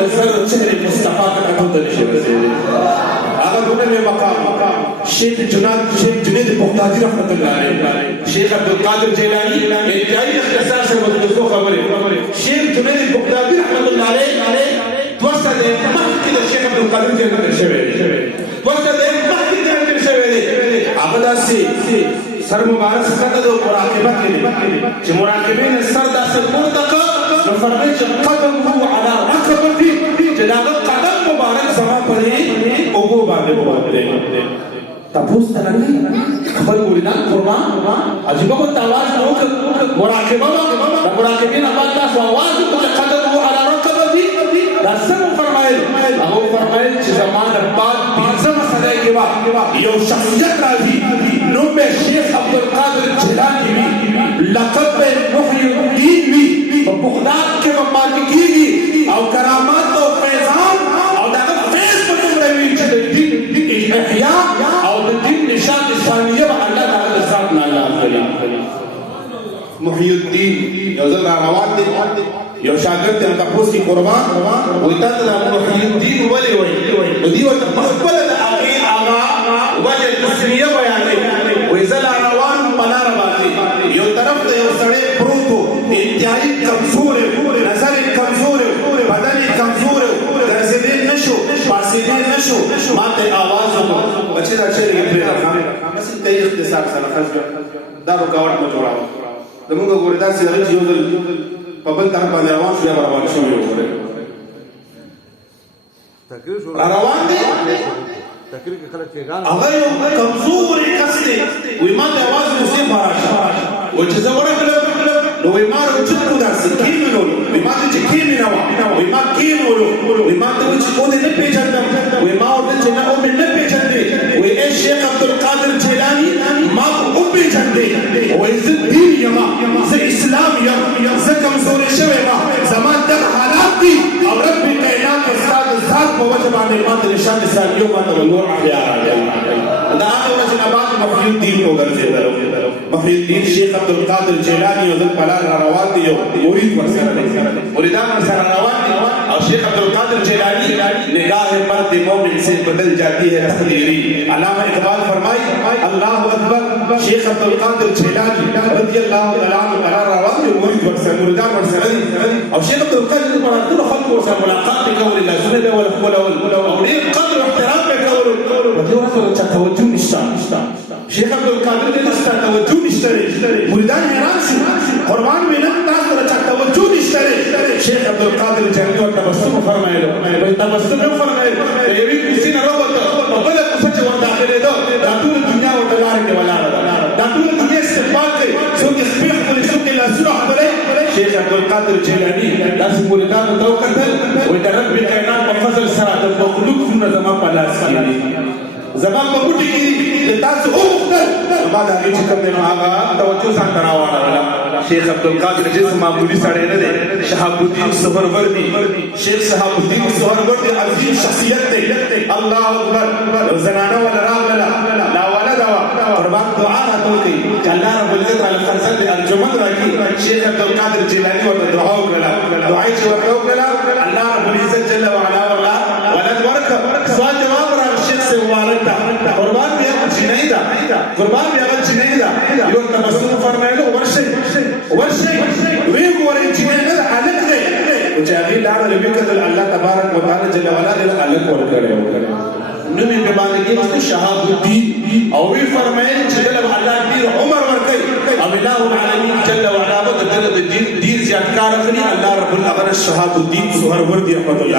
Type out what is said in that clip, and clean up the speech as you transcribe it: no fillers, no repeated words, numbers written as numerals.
نظر چهره مصطفى کا تو نشي رسیدي هغه دونه مقام شیخ جنید بغدادي رحمت الله علیه شیخ عبد القادر جیلانی انتهایی اختصار سره متفق خبره شیخ جنید بغدادي رحمت الله علیه دوسته د مخکې د شیخ عبد القادر جیلانی شوی دوسته د مخکې د شوی هغه داسې سر مبارک څخه د مراقبت کې چې مراقبین سر داسې پورته نو فرمایي چې قدمه على ركبتي چې دا قدم مبارک زما پرې اوګو باندې وباندې تاسو ته نه خبر ګوریدان قربان عجیب کو تاواز نو مراقبه دا مراقبین الله تاسو आवाज چې قدمه على ركبتي دا څنګه فرمایي هغه فرمایي چې زمانه بعد پنځه مسله کې یو شخصیت راځي نو به شیخ عبد القادر جیلانی وی لقب محی الدین وی بغداد کے مپاتی کی گی او کرامات او فیضان او دا فیض پر تم روی چھ دین احیاء او دین نشان اسلامیہ و اللہ تعالی ذات نالا خلی محی الدین یو ذل روان دی یو شاگرد ته تاسو کی قربان ویتا دا محی الدین ولی وی دی وت مخبل د اخیر آغا وجه تسمیه بیان وی ذل روان بنا رباتی یو طرف ته یو سړی پروتو انتهایی کمزور نظر کمزور بدن کمزور رسیدین نشو پاسیدین نشو ماته آواز وکړه بچی دا چیرې پرې بس ته اختصار سره خاص دا رکاوټ مو جوړاو دموږ ګورې دا چې یو ځل په بل طرف باندې روان شو یا روان شو یو روان دي تقریر کې خلک پیغام هغه یو کمزور کس دی وای ماته آواز نصیب راشه و چې زه ورغلم نو وای ما رجوع داسې کیمنو وای ما چې کیمنو وای ما کیمولو وای ما ته چې کو دې نه پیژندم وای ما ورته چې نه او مې نه پیژندې وای اے شیخ عبد القادر جیلانی ما او پیژندې وای زه دین یم زه اسلام یم زه کمزور شوی ما زمان دغه حالات دي او رب کائنات استاد ذات په وجه باندې ما ته نشان اسلام یو باندې نور احیا راځي دا هغه چې بعد محی الدین کو ګرځي محی الدین شیخ عبد القادر جیلانی او ذل پلان روان دی مرید ورسره مریدان ورسره روان دي او شیخ عبد القادر جیلانی نگاہ مرد مومن سے بدل جاتی ہے تقدیری علامہ اقبال فرمائی اللہ اکبر شیخ عبد القادر جیلانی رضی اللہ تعالی عنہ روان دی مرید ورسره مریدان ورسره او شیخ عبد القادر پر ټول خلق ورسره ملاقات کوي لازم دی ولا او ډیر قدر احترام کوي ودي ورسره چا توجه نشته شیخ عبد القادر دې نشته توجه نشته مریدان حیران شي قربان وینم تاسو ته چا توجه نشته شیخ عبد القادر جنگو تبسم فرمایلو تبسم فرمایلو یوی کسی نه راوته په بل څه چې ور داخله ده دا ټول دنیا او دلار کې ولاړه دا ټول دنیا استقبال کوي څوک خپل خپل څوک لا سره خبره شیخ عبد القادر جیلانی داسې مریدان ته وکړل وای دا رب کائنات په فضل سره د مخلوق څخه زما په لاس کې زبان په بوټي کې تاسو وګورئ بعد هغه چې کوم نه هغه توجه ځان راوړل شیخ عبد القادر جسم معمولی سړی نه دی شهاب الدین سهروردی شیخ شهاب الدین سهروردی عظیم شخصیت دی الله اکبر زنانه ولا راغله لا ولد قربان دعا راته چې الله رب العزت علی فرزند الجمل راکی شیخ عبد القادر جیلانی ورته دعا وکړه دعا چې ورته وکړه الله رب العزت جل وعلا ولد ورکړه سوال جواب شیخ سے مبارک دا قربان بیا چینای دا قربان بیا چینای دا یو تبسم فرمایلو ورشي وی ګورې چینای نه حالت دی او چې هغه لاره لوي کړل الله تبارک وتعالى جل وعلا دې حالت ورکړي نو می په باندې کې شهاب الدین او وی فرمایل چې جل الله دې عمر ورکړي او الله العالمین جل وعلا د دین زیات کار کوي الله رب العالمین شهاب الدین سهروردی رحمت الله